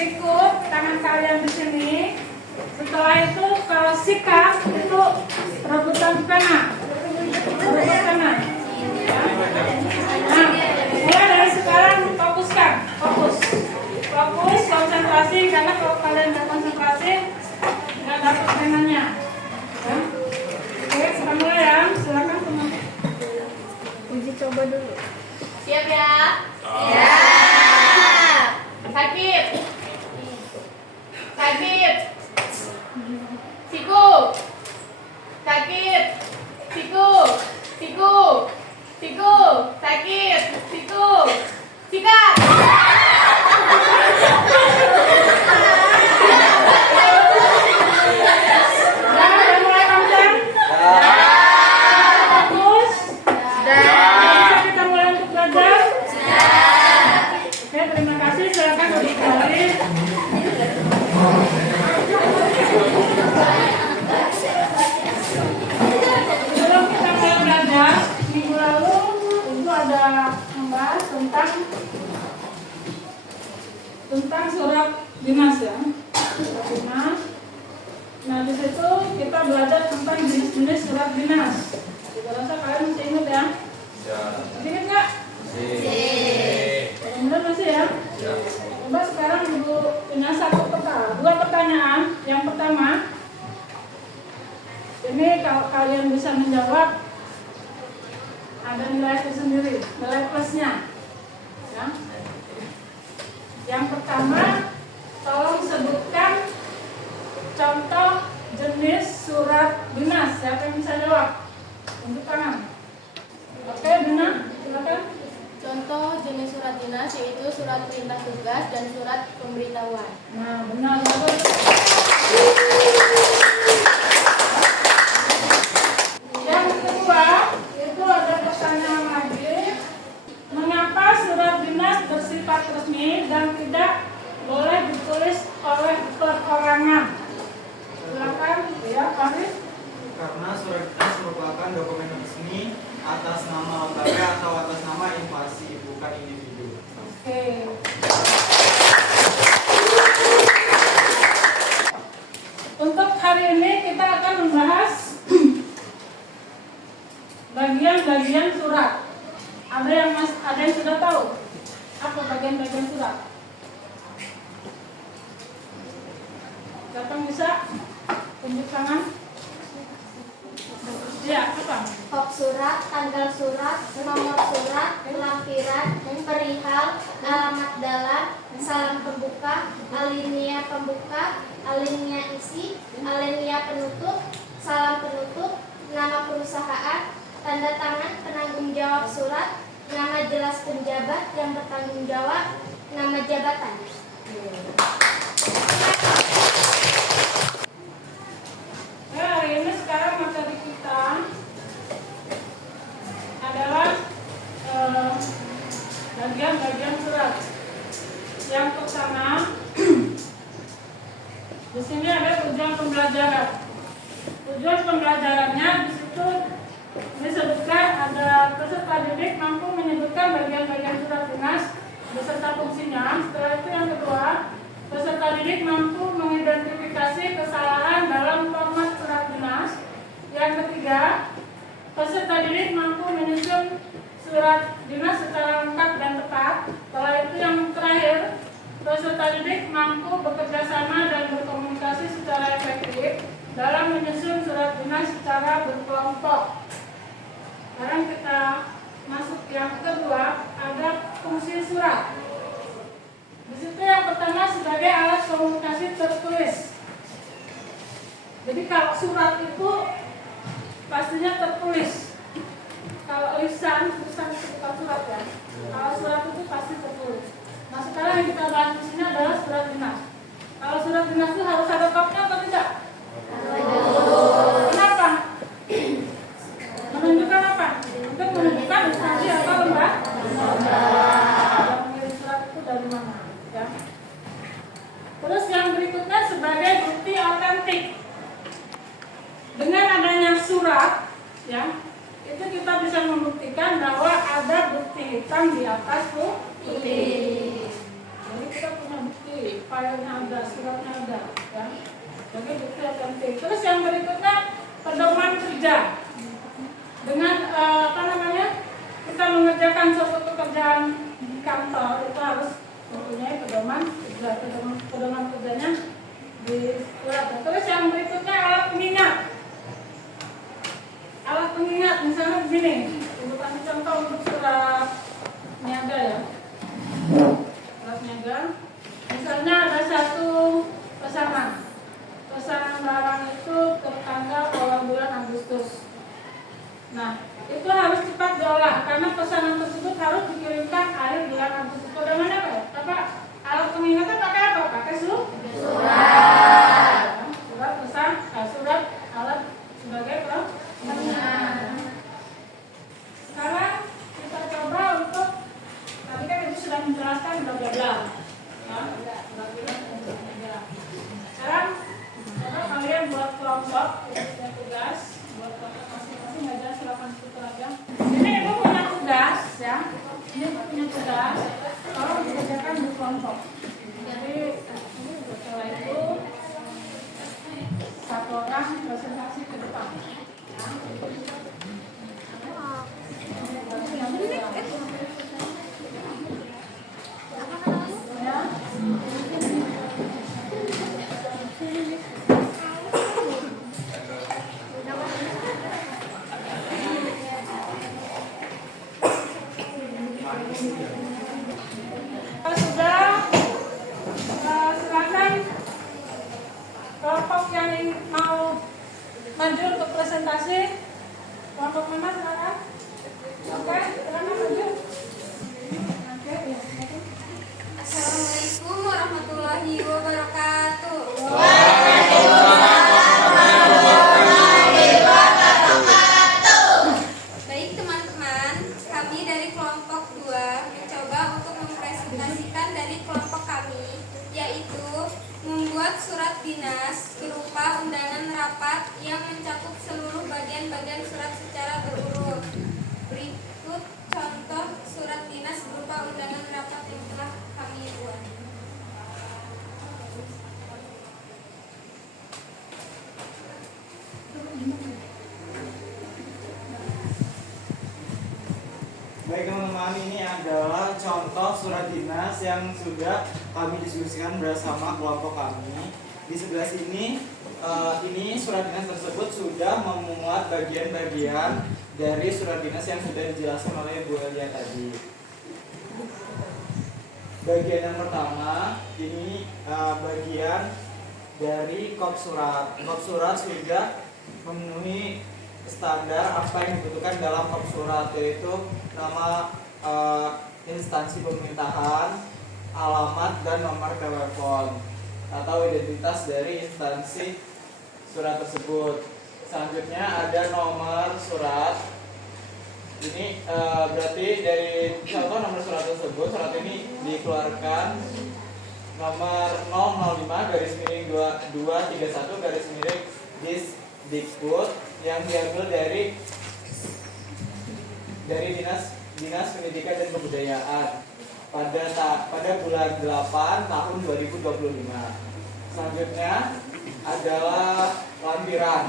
Sikut tangan kalian di sini. Setelah itu kalau sikat itu rebutan pena. Rebut pena. Ya. Nah, mulai dari sekarang fokuskan. Fokus, konsentrasi, karena kalau kalian nggak konsentrasi nggak dapat penanya. Ya. Oke, kita mulai ya. Silakan teman. Uji coba dulu. Siap ya? Siap. Sakit. Sakit. Siku. Sakit. Siku. Siku. Siku. Sakit. Siku. Sikat. Udah mulai konsen? Fokus? Bisa kita mulai untuk belajar? Oke, terima kasih. Silakan duduk kembali. Sebelum kita mulai belajar, minggu lalu Ibu ada membahas tentang surat dinas ya. Surat dinas. Nah, di situ kita belajar tentang jenis-jenis surat dinas. Saya rasa kalian masih ingat ya? Masih ingat nggak? Benar masih ya? Coba sekarang Ibu punya dua pertanyaan. Yang pertama, ini kalau kalian bisa menjawab, ada nilai tersendiri, nilai plusnya. Ya. Yang pertama, tolong sebutkan contoh jenis surat dinas. Siapa yang bisa jawab? Tunjuk tangan. Oke, Dina, silakan. Contoh jenis surat dinas yaitu surat perintah tugas dan surat pemberitahuan. Nah, benar, bagus. Yang kedua, itu ada pertanyaan lagi. Mengapa surat dinas bersifat resmi dan tidak boleh ditulis oleh perorangan? Silakan, ya, Farid. Karena surat dinas merupakan dokumen resmi atas nama lembaga atau atas nama instansi, bukan individu. Oke. Untuk hari ini kita akan membahas bagian-bagian surat. Ada yang sudah tahu apa bagian-bagian surat? Siapa yang bisa tunjuk tangan? Ya, apa? Kop surat, tanggal surat, nomor surat, lampiran, perihal, alamat dalam, salam pembuka, alinea pembuka, alinea isi, alinea penutup, salam penutup, nama perusahaan, tanda tangan penanggung jawab surat, nama jelas penjabat yang bertanggung jawab, nama jabatan. Ya, hari ini sekarang materi kita adalah bagian-bagian surat. Yang pertama, di sini ada tujuan pembelajaran. Tujuan pembelajarannya di situ disebutkan ada peserta didik mampu menyebutkan bagian-bagian surat dinas beserta fungsinya. Setelah itu yang kedua, peserta didik mampu mengidentifikasi kesalahan dalam format surat dinas. Yang ketiga, peserta didik mampu menyusun surat dinas secara lengkap dan tepat. Setelah itu yang terakhir, peserta didik mampu bekerja sama dan berkomunikasi secara efektif dalam menyusun surat dinas secara berkelompok. Sekarang kita masuk yang kedua, ada fungsi surat. Di situ yang pertama sebagai alat komunikasi tertulis. Jadi kalau surat itu pastinya tertulis. Kalau tulisan itu bukan surat ya. Kalau surat itu pasti tertulis. Nah, sekarang yang kita bahas di sini adalah surat dinas. Kalau surat dinas itu harus ada kopnya atau tidak? Kenapa? Menunjukkan apa? Untuk menunjukkan instansi atau lembaga yang mengirim surat itu dari mana, ya. Terus yang berikutnya sebagai bukti otentik. Dengan adanya surat, ya, itu kita bisa membuktikan bahwa ada bukti hitam di atas putih. Jadi kita punya bukti. filenya ada, suratnya ada, ya. Jadi itu yang penting. Terus yang berikutnya pedoman kerja. Dengan kita mengerjakan suatu pekerjaan di kantor itu harus mempunyai pedoman kerja. Pedoman kerjanya di surat. Terus yang berikutnya alat pengingat. Alat pengingat misalnya begini. Ibu kasih contoh untuk surat niaga ya. Surat niaga. Misalnya ada satu pesanan. Pesanan barang itu tertanggal awal bulan Agustus. Nah, itu harus cepat diolah karena pesanan tersebut harus dikirimkan akhir bulan Agustus. Pedomannya apa? Alat pengingatnya pakai apa? Pakai surat. Surat pesan, surat alat sebagai pengingat. Sekarang kita coba untuk tadi kan itu sudah menjelaskan bla bla bla. Sekarang coba kalian buat kelompok punya tugas buat kelompok masing-masing aja, silakan putar aja. Ini ibu punya tugas ya. Ini ibu punya tugas. Tolong dikerjakan di kelompok. Jadi setelah itu satu orang presentasi ke depan. Silakan kelompok yang mau maju untuk presentasi, kelompok mana silakan. Oke, silakan maju. Assalamualaikum warahmatullahi wabarakatuh. Baik teman-teman, kami dari kelompok 2 mencoba untuk mempresentasikan dari kelompok kami, yaitu membuat surat dinas berupa undangan rapat yang mencakup seluruh bagian-bagian surat secara berurut. Berikut contoh surat dinas berupa undangan rapat yang telah kami buat. Baik teman-teman, ini adalah contoh surat dinas yang sudah kami diskusikan bersama kelompok kami. Di sebelah sini, ini surat dinas tersebut sudah memuat bagian-bagian dari surat dinas yang sudah dijelaskan oleh Bu Elia tadi. Bagian yang pertama, ini bagian dari kop surat. Kop surat sudah memenuhi standar apa yang dibutuhkan dalam kop surat, yaitu nama instansi pemerintahan, alamat, dan nomor telepon atau identitas dari instansi surat tersebut. Selanjutnya ada nomor surat. Ini berarti dari contoh nomor surat tersebut, surat ini dikeluarkan nomor 005 garis miring 2231 garis miring Disdikbud yang diambil dari Dinas Pendidikan dan Kebudayaan pada bulan 8 tahun 2025. Selanjutnya adalah lampiran.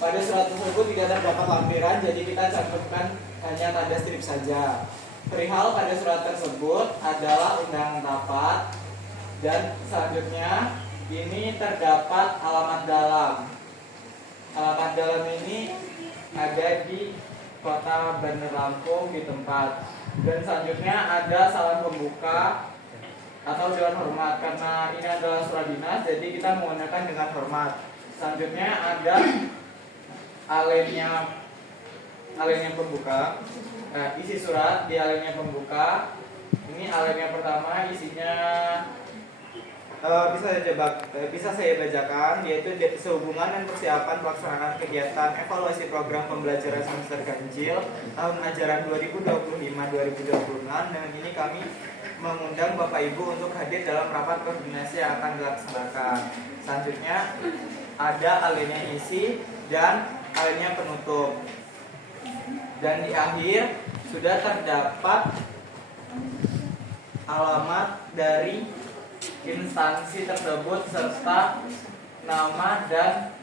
Pada surat tersebut tidak terdapat lampiran, jadi kita cantumkan hanya tanda strip saja. Perihal pada surat tersebut adalah undangan rapat, dan selanjutnya ini terdapat alamat dalam. Alamat dalam ini ada di Kota Bandar Lampung di tempat. Dan selanjutnya ada salam pembuka atau dengan hormat, karena ini adalah surat dinas, jadi kita menggunakan dengan hormat. Selanjutnya ada alennya pembuka. Nah, isi surat di alennya pembuka. Ini alennya pertama, isinya bisa saya bacakan, yaitu sehubungan dan persiapan pelaksanaan kegiatan evaluasi program pembelajaran semester ganjil tahun ajaran 2025-2026. Dengan ini kami mengundang Bapak Ibu untuk hadir dalam rapat koordinasi yang akan dilaksanakan. Selanjutnya ada alinea isi dan alinea penutup. Dan di akhir sudah terdapat alamat dari instansi tersebut serta nama dan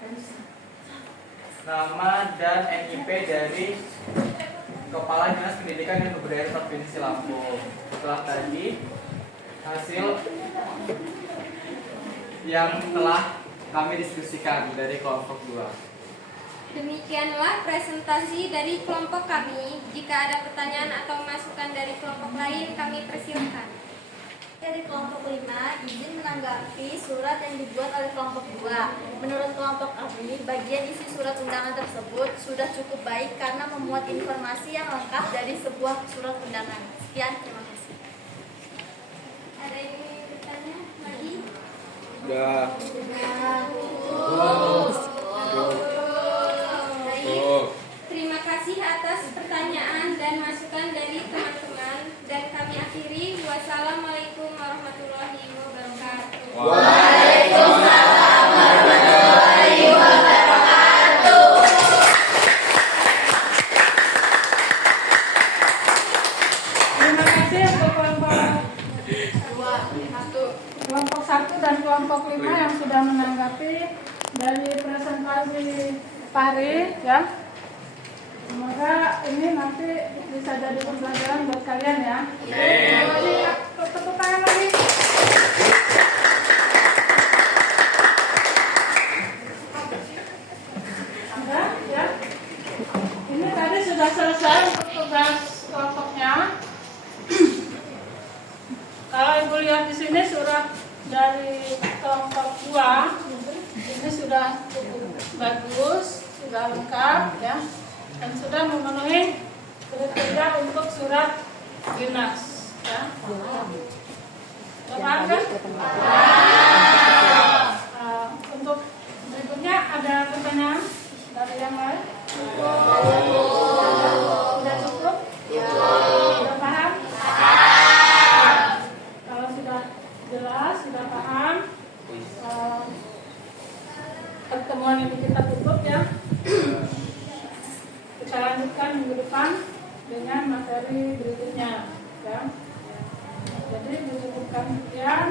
NIP dari Kepala Dinas Pendidikan dan Kebudayaan Provinsi Lampung. Setelah tadi hasil yang telah kami diskusikan dari kelompok 2. Demikianlah presentasi dari kelompok kami. Jika ada pertanyaan atau masukan dari kelompok lain, kami persilakan. Dari kelompok 5, izin menanggapi surat yang dibuat oleh kelompok 2. Menurut kelompok kami, bagian isi surat undangan tersebut sudah cukup baik karena memuat informasi yang lengkap dari sebuah surat undangan. Sekian, terima kasih. Ada yang ingin bertanya lagi? Udah. Baik. Terima kasih atas pertanyaan dan masukan dari teman-teman, dan kami akhiri. Wassalamualaikum warahmatullahi wabarakatuh. Waalaikumsalam warahmatullahi wabarakatuh. Terima kasih untuk kelompok 1 dan kelompok 5 yang sudah menanggapi dari presentasi Pari, ya. Semoga ini nanti bisa jadi pembelajaran buat kalian, ya. Tepuk tangan lagi. Ada, ya. Ini tadi sudah selesai untuk tugas kelompoknya. Kalau Ibu lihat di sini surat dari kelompok 2 ini sudah cukup bagus, sudah lengkap, ya, dan sudah memenuhi kriteria untuk surat dinas, ya. Paham kan? Untuk berikutnya ada pertanyaan dari yang lain? Sudah cukup? Sudah paham? Kalau sudah jelas, sudah paham, pertemuan ini kita tutup, ya. Kita lanjutkan minggu depan dengan materi berikutnya, ya. Jadi dicukupkan sekian.